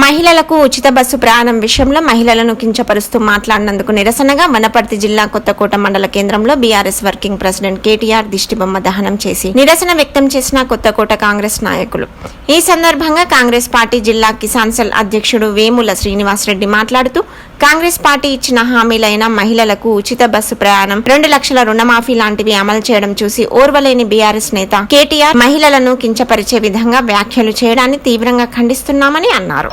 మహిళలకు ఉచిత బస్సు ప్రయాణం విషయంలో మహిళలను కించపరుస్తూ మాట్లాడినందుకు నిరసనగా వనపర్తి జిల్లా కొత్తకోట మండల కేంద్రంలో బీఆర్ఎస్ వర్కింగ్ ప్రెసిడెంట్ కేటీఆర్ దిష్టిబొమ్మ దహనం చేసి నిరసన వ్యక్తం చేసిన కొత్తకోట కాంగ్రెస్ నాయకులు. ఈ సందర్భంగా కాంగ్రెస్ పార్టీ జిల్లా కిసాన్ సెల్ అధ్యక్షుడు వేముల శ్రీనివాసరెడ్డి మాట్లాడుతూ కాంగ్రెస్ పార్టీ ఇచ్చిన హామీలైన మహిళలకు ఉచిత బస్సు ప్రయాణం రెండు లక్షల రుణమాఫీ లాంటివి అమలు చేయడం చూసి ఓర్వలేని బీఆర్ఎస్ నేత కేటీఆర్ మహిళలను కించపరిచే విధంగా వ్యాఖ్యలు చేయడాన్ని తీవ్రంగా ఖండిస్తున్నామని అన్నారు.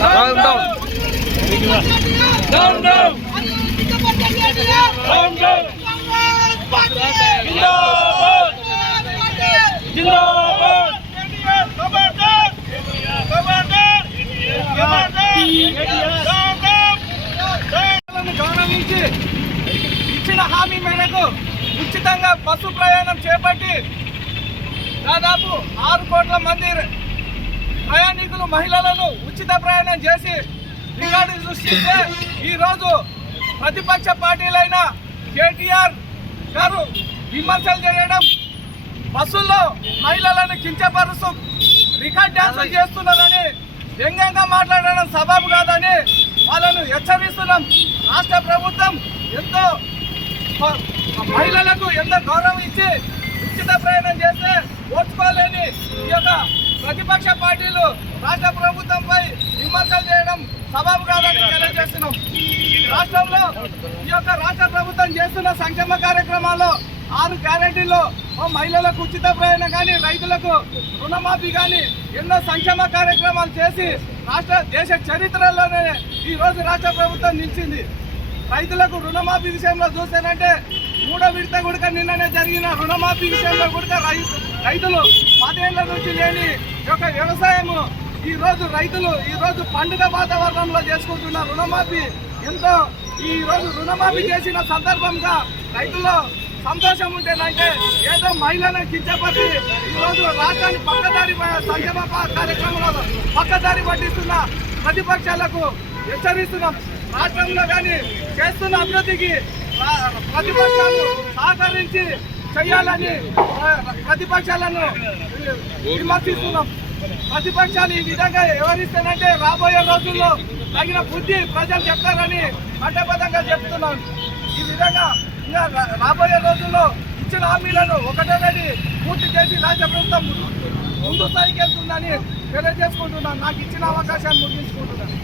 డౌన్ ఇచ్చిన హామీ మేరకు ఉచితంగా బస్సు ప్రయాణం చేపట్టి దాదాపు ఆరు కోట్ల మంది ప్రయాణికులు మహిళలను ఉచిత ప్రయాణం చేసి రికార్డు సృష్టిస్తే ఈరోజు ప్రతిపక్ష పార్టీలైన కేటీఆర్ గారు విమర్శలు చేయడం బస్సుల్లో మహిళలను కించపరుస్తూ రికార్డ్ డ్యాన్సులు చేస్తున్నారని వ్యంగ్యంగా మాట్లాడడం సబబు కాదని వాళ్ళను హెచ్చరిస్తున్నాం. రాష్ట్ర ప్రభుత్వం ఎంతో మహిళలకు ఎంతో గౌరవం ఇచ్చి ఉచిత ప్రయాణం చేస్తే ఓర్చుకోలేని ఈ యొక్క ప్రతిపక్ష పార్టీలు రాష్ట్ర ప్రభుత్వంపై విమర్శలు చేయడం సబబు కాదని తెలియజేస్తున్నాం. రాష్ట్రంలో ఈ యొక్క రాష్ట్ర ప్రభుత్వం చేస్తున్న సంక్షేమ కార్యక్రమాల్లో ఆరు గ్యారెంటీల్లో మహిళలకు ఉచిత ప్రయాణం కానీ రైతులకు రుణమాఫీ కానీ ఎన్నో సంక్షేమ కార్యక్రమాలు చేసి రాష్ట్ర దేశ చరిత్రలోనే ఈ రోజు రాష్ట్ర ప్రభుత్వం నిలిచింది. రైతులకు రుణమాఫీ విషయంలో చూస్తేనంటే మూడో విడత కూడా నిన్ననే జరిగిన రుణమాఫీ విషయంలో కూడా రైతులు పదేళ్ళ నుంచి లేని యొక్క వ్యవసాయము ఈరోజు రైతులు ఈరోజు పండుగ వాతావరణంలో చేసుకుంటున్న రుణమాఫీ ఎంతో? ఈ రోజు రుణమాఫీ చేసిన సందర్భంగా రైతుల్లో సంతోషం ఉంటేనంటే ఏదో మహిళలను కించపట్టి ఈరోజు రాష్ట్రాన్ని పక్కదారి సంక్షేమ కార్యక్రమంలో పక్కదారి పట్టిస్తున్న ప్రతిపక్షాలకు హెచ్చరిస్తున్నాం. రాష్ట్రంలో కానీ చేస్తున్న అభివృద్ధికి ప్రతిపక్షాలు సహకరించి చేయాలని ప్రతిపక్షాలను విమర్శిస్తున్నాం. ప్రతిపక్షాలు ఈ విధంగా వివరిస్తానంటే రాబోయే రోజుల్లో తగిన బుద్ధి ప్రజలు చెప్తారని అడ్డబద్ధంగా చెప్తున్నాను ఈ విధంగా ఇంకా రాబోయే రోజుల్లో ఇచ్చిన హామీలను ఒకటేనని పూర్తి చేసి రాష్ట్ర ప్రభుత్వం ముందు స్థాయికి వెళ్తుందని తెలియజేసుకుంటున్నాను నాకు ఇచ్చిన అవకాశాన్ని ముగించుకుంటున్నాను.